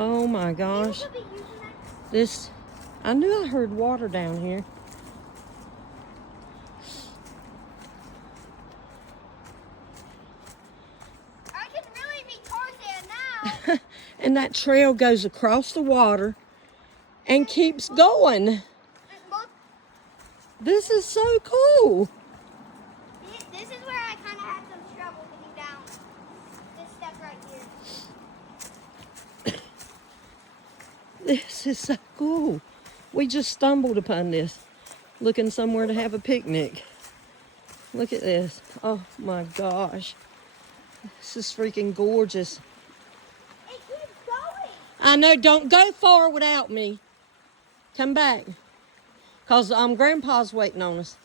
Oh my gosh. This, I knew I heard water down here. I can really be Tarzan now. And that trail goes across the water and keeps going. This is so cool. This is where I kind of had some trouble getting down. This step right here. This is so cool. We just stumbled upon this, looking somewhere to have a picnic. Look at this. Oh my gosh. This is freaking gorgeous. It keeps going. I know, don't go far without me. Come back. Because Grandpa's waiting on us.